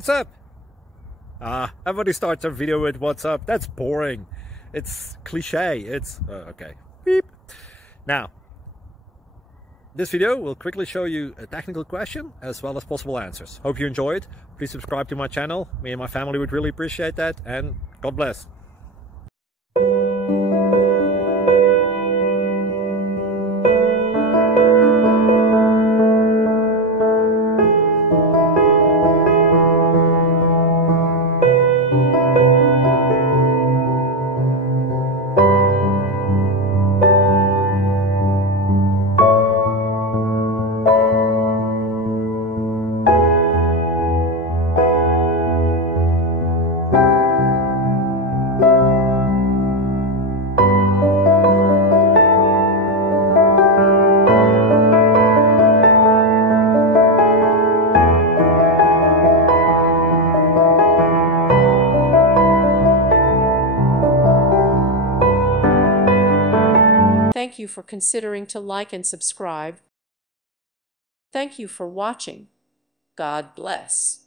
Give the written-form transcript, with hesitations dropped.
What's up? Everybody starts their video with what's up. That's boring. It's cliche. It's okay. Beep. Now, this video will quickly show you a technical question as well as possible answers. Hope you enjoy it. Please subscribe to my channel. Me and my family would really appreciate that, and God bless. Thank you for considering to like and subscribe. Thank you for watching. God bless.